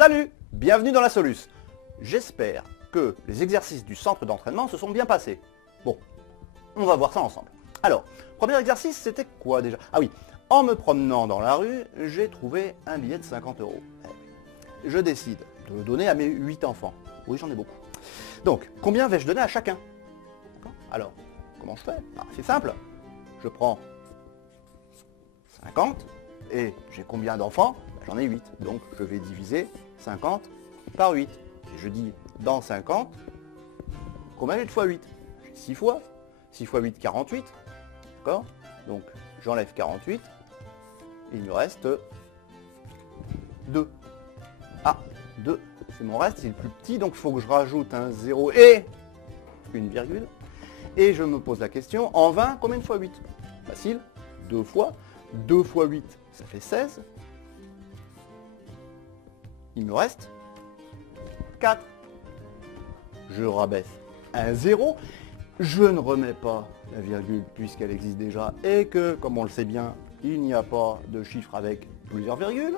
Salut, bienvenue dans la Soluce. J'espère que les exercices du centre d'entraînement se sont bien passés. Bon, on va voir ça ensemble. Alors, premier exercice, c'était quoi déjà? Ah oui, en me promenant dans la rue, j'ai trouvé un billet de 50 €. Je décide de le donner à mes 8 enfants. Oui, j'en ai beaucoup. Donc, combien vais-je donner à chacun? Alors, comment je fais? C'est simple. Je prends 50 et j'ai combien d'enfants? J'en ai 8. Donc, je vais diviser 50 par 8. Et je dis, dans 50, combien j'ai de fois 8? J'ai 6 fois. 6 fois 8, 48. D'accord? Donc, j'enlève 48. Et il me reste 2. Ah, 2, c'est mon reste, c'est le plus petit, donc il faut que je rajoute un 0 et une virgule. Et je me pose la question, en 20, combien de fois 8? Facile, 2 fois. 2 fois 8, ça fait 16. Il me reste 4. Je rabaisse un 0. Je ne remets pas la virgule puisqu'elle existe déjà et que, comme on le sait bien, il n'y a pas de chiffre avec plusieurs virgules.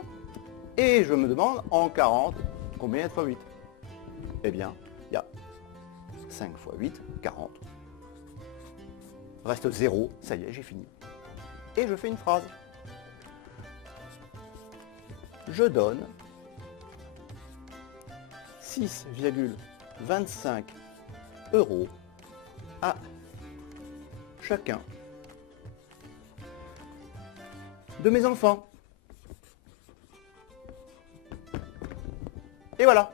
Et je me demande, en 40, combien il y a de fois 8? Eh bien, il y a 5 fois 8, 40. Reste 0, ça y est, j'ai fini. Et je fais une phrase. Je donne 6,25 € à chacun de mes enfants. Et voilà.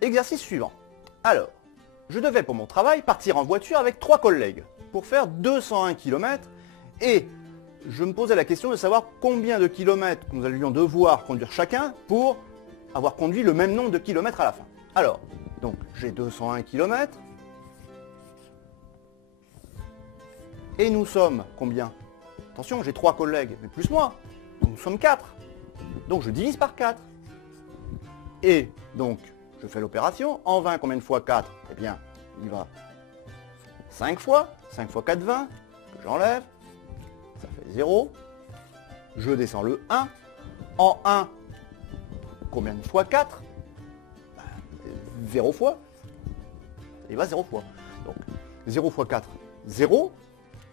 Exercice suivant. Alors, je devais pour mon travail partir en voiture avec 3 collègues pour faire 201 km et je me posais la question de savoir combien de kilomètres nous allions devoir conduire chacun pour avoir conduit le même nombre de kilomètres à la fin. Alors, donc j'ai 201 km et nous sommes combien? Attention, j'ai 3 collègues, mais plus moi, donc nous sommes 4. Donc je divise par 4. Et donc, je fais l'opération. En 20, combien de fois 4? Eh bien, il va 5 fois. 5 fois 4, 20. Que j'enlève. Ça fait 0. Je descends le 1. En 1, combien de fois 4? 0 fois. Il va 0 fois. Donc, 0 fois 4, 0.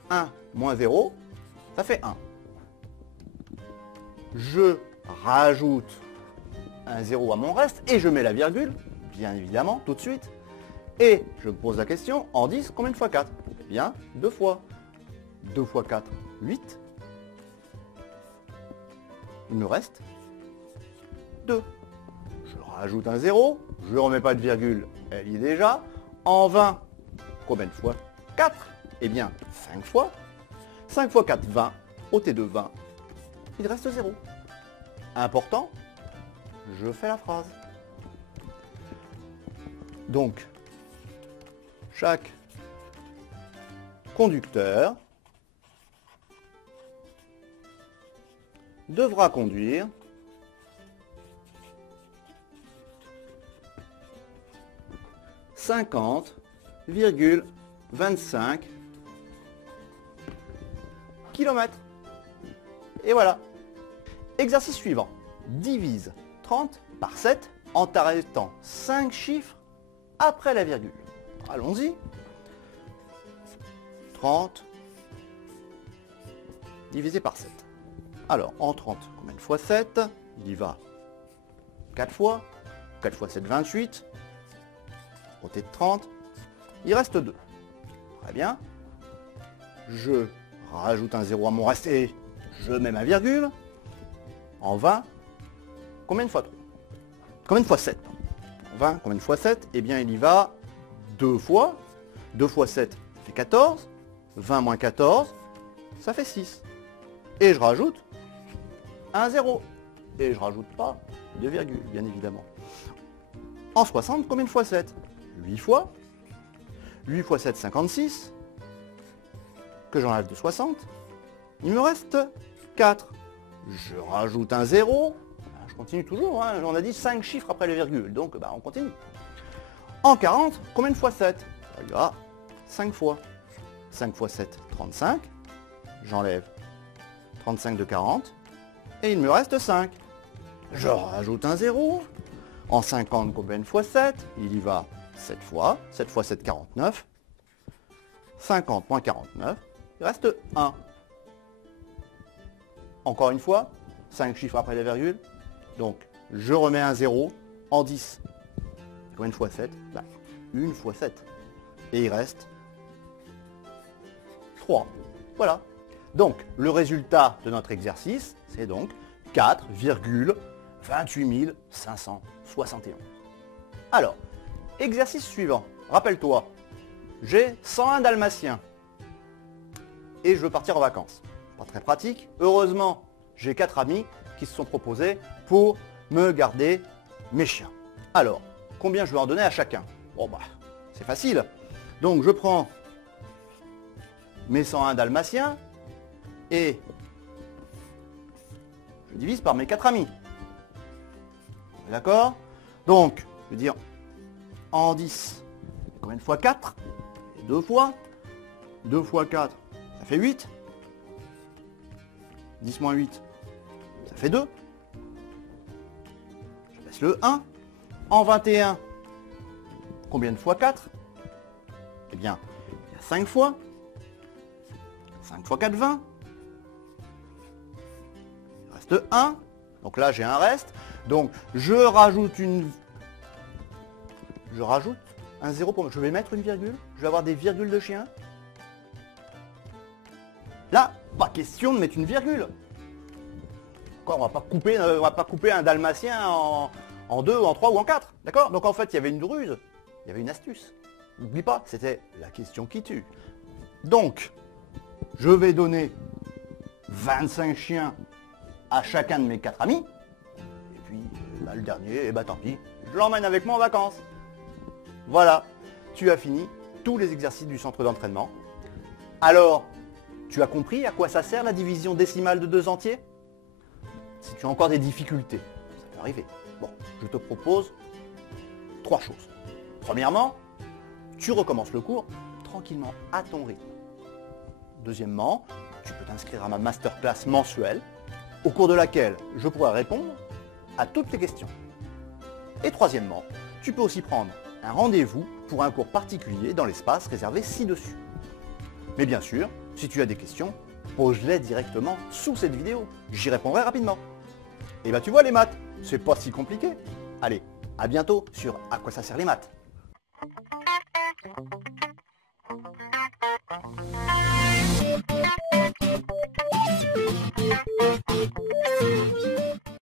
1 moins 0, ça fait 1. Je rajoute un 0 à mon reste et je mets la virgule, bien évidemment, tout de suite. Et je me pose la question, en 10, combien de fois 4? Eh bien, 2 fois. 2 fois 4, 8. Il me reste 2. Je rajoute un 0, je ne remets pas de virgule, elle y est déjà. En 20, combien de fois 4? Eh bien, 5 fois. 5 fois 4, 20. Ôtez de 20, il reste 0. Important, je fais la phrase. Donc, chaque conducteur devra conduire 50,25 km. Et voilà. Exercice suivant. Divise 30 par 7 en t'arrêtant 5 chiffres après la virgule. Allons-y. 30 divisé par 7. Alors, en 30, combien de fois 7? Il y va 4 fois. 4 fois 7, 28. Côté de 30. Il reste 2. Très bien. Je rajoute un 0 à mon reste et je mets ma virgule. En 20, combien de fois 3? Combien de fois 7? En 20, combien de fois 7? Eh bien, il y va 2 fois. 2 fois 7, ça fait 14. 20 moins 14, ça fait 6. Et je rajoute un 0. Et je rajoute pas de virgule, bien évidemment. En 60, combien de fois 7? 8 fois. 8 fois 7, 56. Que j'enlève de 60. Il me reste 4. Je rajoute un 0. Je continue toujours, hein. On a dit 5 chiffres après les virgules, donc on continue. En 40, combien de fois 7? Il y a 5 fois. 5 fois 7, 35. J'enlève 35 de 40. Et il me reste 5. Je rajoute un 0. En 50, combien fois 7? Il y va 7 fois. 7 fois 7, 49. 50 moins 49. Il reste 1. Encore une fois, 5 chiffres après la virgule. Donc, je remets un 0 en 10. Combien fois 7? 1 fois 7. Et il reste 3. Voilà. Donc, le résultat de notre exercice, c'est donc 4,28 571. Alors, exercice suivant. Rappelle-toi, j'ai 101 dalmatiens et je veux partir en vacances. Pas très pratique. Heureusement, j'ai 4 amis qui se sont proposés pour me garder mes chiens. Alors, combien je vais en donner à chacun? Bon bah, c'est facile. Donc je prends mes 101 dalmatiens et je divise par mes 4 amis. D'accord? Donc, je veux dire, en 10, combien de fois 4? 2 fois. 2 fois 4, ça fait 8. 10 moins 8, ça fait 2. Je laisse le 1. En 21, combien de fois 4? Eh bien, il y a 5 fois. 5 fois 4, 20. Il reste 1. Donc là, j'ai un reste. Donc, je rajoute un 0 pour... Je vais mettre une virgule. Je vais avoir des virgules de chien. Là, pas question de mettre une virgule. Quoi, on va pas couper un dalmatien en 2, en 3 ou en 4. D'accord? Donc en fait, il y avait une ruse. Il y avait une astuce. N'oublie pas, c'était la question qui tue. Donc, je vais donner 25 chiens à chacun de mes 4 amis. Et puis, le dernier, tant pis, je l'emmène avec moi en vacances. Voilà, tu as fini tous les exercices du centre d'entraînement. Alors, tu as compris à quoi ça sert la division décimale de 2 entiers? Si tu as encore des difficultés, ça peut arriver. Bon, je te propose 3 choses. Premièrement, tu recommences le cours tranquillement, à ton rythme. Deuxièmement, tu peux t'inscrire à ma masterclass mensuelle, au cours de laquelle je pourrai répondre à toutes tes questions. Et troisièmement, tu peux aussi prendre un rendez-vous pour un cours particulier dans l'espace réservé ci-dessus. Mais bien sûr, si tu as des questions, pose-les directement sous cette vidéo. J'y répondrai rapidement. Et tu vois les maths, c'est pas si compliqué. Allez, à bientôt sur À quoi ça sert les maths.